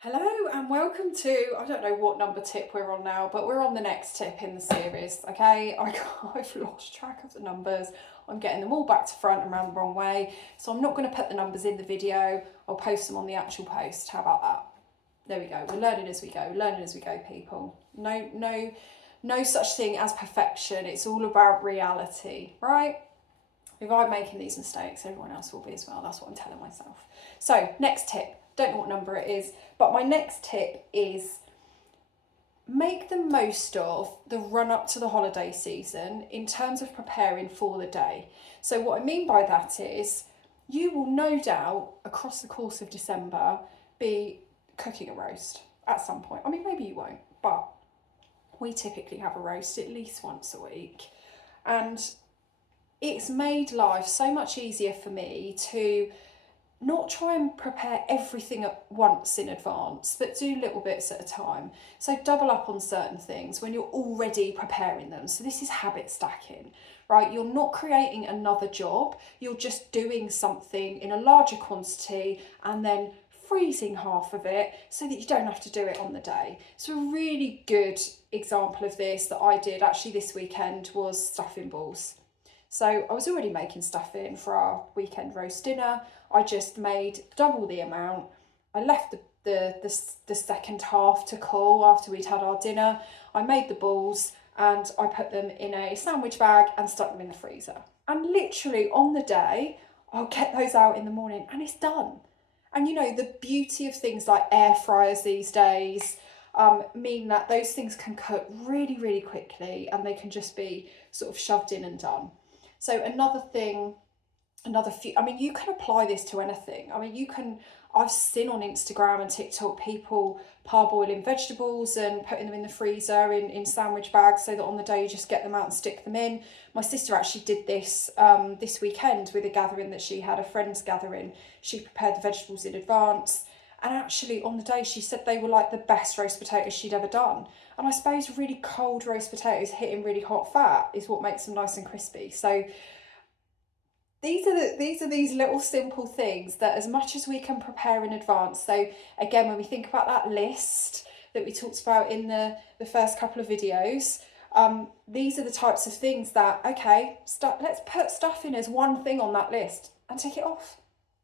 Hello and welcome to, I don't know what number tip we're on now, but we're on the next tip in the series, okay? I've lost track of the numbers. I'm getting them all back to front and around the wrong way. So I'm not going to put the numbers in the video. I'll post them on the actual post. How about that? There we go. We're learning as we go, people. No such thing as perfection. It's all about reality, right? If I'm making these mistakes, everyone else will be as well. That's what I'm telling myself. So next tip. Don't know what number it is, but my next tip is make the most of the run up to the holiday season in terms of preparing for the day. So what I mean by that is you will no doubt across the course of December be cooking a roast at some point. I mean, maybe you won't, but we typically have a roast at least once a week. And it's made life so much easier for me to not try and prepare everything at once in advance, but do little bits at a time. So double up on certain things when you're already preparing them. So this is habit stacking, right? You're not creating another job, you're just doing something in a larger quantity and then freezing half of it so that you don't have to do it on the day. So a really good example of this that I did actually this weekend was stuffing balls. So I was already making stuffing for our weekend roast dinner. I just made double the amount. I left the second half to cool after we'd had our dinner. I made the balls and I put them in a sandwich bag and stuck them in the freezer. And literally on the day, I'll get those out in the morning and it's done. And you know, the beauty of things like air fryers these days mean that those things can cook really, really quickly and they can just be sort of shoved in and done. So I mean, you can apply this to anything. I mean, I've seen on Instagram and TikTok people parboiling vegetables and putting them in the freezer in sandwich bags so that on the day you just get them out and stick them in. My sister actually did this this weekend with a gathering that she had, a friend's gathering. She prepared the vegetables in advance. And actually on the day she said they were like the best roast potatoes she'd ever done. And I suppose really cold roast potatoes hitting really hot fat is what makes them nice and crispy. So these are these little simple things that as much as we can prepare in advance. So again, when we think about that list that we talked about in the first couple of videos, these are the types of things that, okay, let's put stuff in as one thing on that list and tick it off.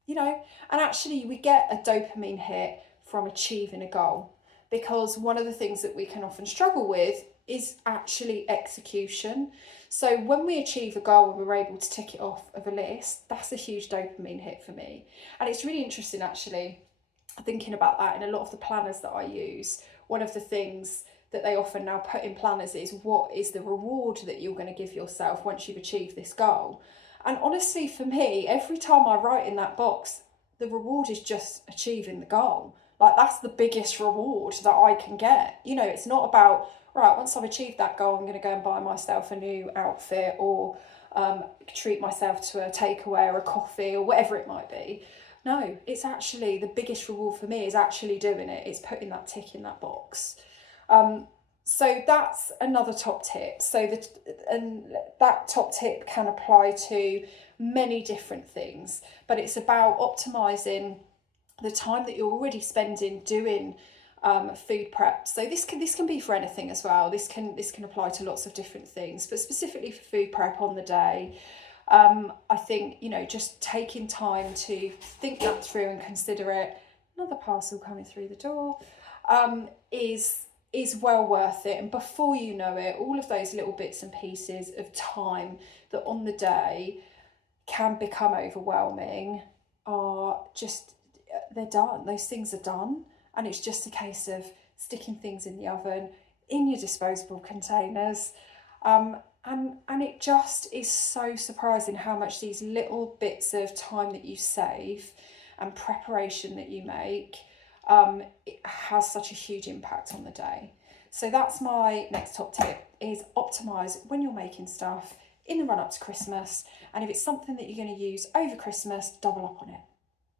You know, and actually we get a dopamine hit from achieving a goal, because one of the things that we can often struggle with is actually execution. So when we achieve a goal and we're able to tick it off of a list, that's a huge dopamine hit for me. And it's really interesting actually thinking about that in a lot of the planners that I use. One of the things that they often now put in planners is what is the reward that you're going to give yourself once you've achieved this goal. And honestly, for me, every time I write in that box, the reward is just achieving the goal. Like, that's the biggest reward that I can get. You know, it's not about, right, once I've achieved that goal, I'm going to go and buy myself a new outfit or treat myself to a takeaway or a coffee or whatever it might be. No, it's actually the biggest reward for me is actually doing it. It's putting that tick in that box. So that's another top tip. That top tip can apply to many different things, but it's about optimizing the time that you're already spending doing food prep. So this can be for anything as well. This can apply to lots of different things, but specifically for food prep on the day. I think, you know, just taking time to think that through and consider it. Another parcel coming through the door is well worth it. And before you know it, all of those little bits and pieces of time that on the day can become overwhelming are just, they're done. Those things are done. And it's just a case of sticking things in the oven, in your disposable containers. And it just is so surprising how much these little bits of time that you save and preparation that you make it has such a huge impact on the day. So that's my next top tip, is optimize when you're making stuff in the run up to Christmas. And if it's something that you're going to use over Christmas, double up on it.